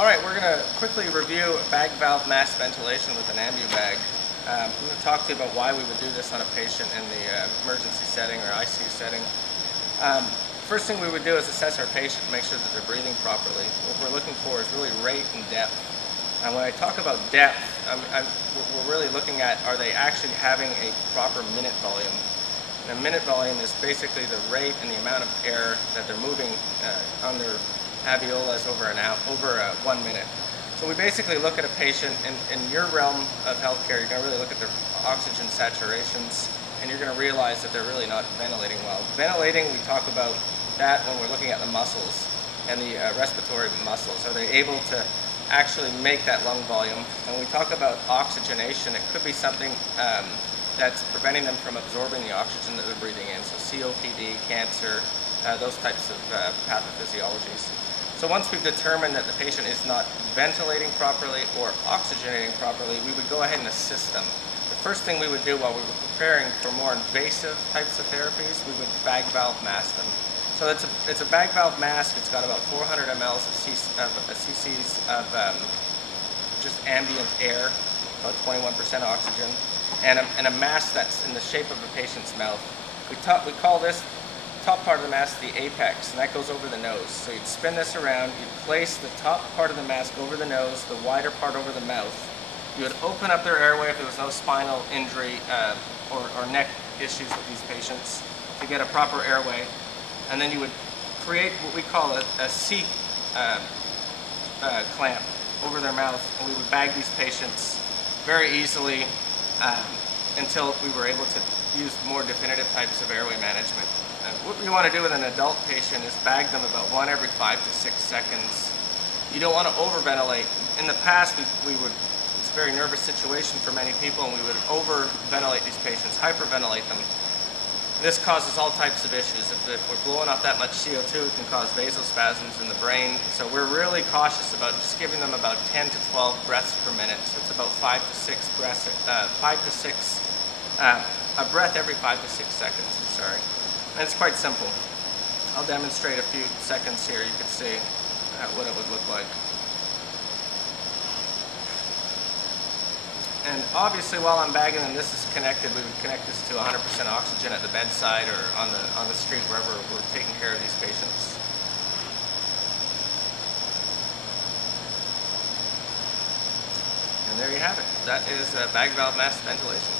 Alright, we're going to quickly review bag valve mask ventilation with an ambu bag. I'm going to talk to you about why we would do this on a patient in the emergency setting or ICU setting. First thing we would do is assess our patient and make sure that they're breathing properly. What we're looking for is really rate and depth. And when I talk about depth, we're really looking at, are they actually having a proper minute volume? And a minute volume is basically the rate and the amount of air that they're moving on their alveolus over 1 minute. So we basically look at a patient, in your realm of healthcare, you're going to really look at their oxygen saturations, and you're going to realize that they're really not ventilating well. Ventilating, we talk about that when we're looking at the muscles and the respiratory muscles. Are they able to actually make that lung volume? And when we talk about oxygenation, it could be something that's preventing them from absorbing the oxygen that they're breathing in. So COPD, cancer, those types of pathophysiologies. So once we've determined that the patient is not ventilating properly or oxygenating properly, we would go ahead and assist them. The first thing we would do while we were preparing for more invasive types of therapies, we would bag valve mask them. So it's a bag valve mask. It's got about 400 mLs of cc's of just ambient air, about 21% oxygen, and a mask that's in the shape of a patient's mouth. We call this top part of the mask the apex, and that goes over the nose. So you'd spin this around, you'd place the top part of the mask over the nose, the wider part over the mouth. You would open up their airway if there was no spinal injury or neck issues with these patients to get a proper airway. And then you would create what we call a C clamp over their mouth, and we would bag these patients very easily until we were able to use more definitive types of airway management. And what we want to do with an adult patient is bag them about 1 every 5 to 6 seconds. You don't want to overventilate. In the past, it's a very nervous situation for many people, and we would overventilate these patients, hyperventilate them. This causes all types of issues. If we're blowing off that much CO2, it can cause vasospasms in the brain. So we're really cautious about just giving them about 10 to 12 breaths per minute. So it's about 5 to 6 breaths, a breath every 5 to 6 seconds. I'm sorry. And it's quite simple. I'll demonstrate a few seconds here. You can see what it would look like. And obviously, while I'm bagging them, this is connected. We would connect this to 100% oxygen at the bedside or on the street, wherever we're taking care of these patients. And there you have it. That is bag valve mask ventilation.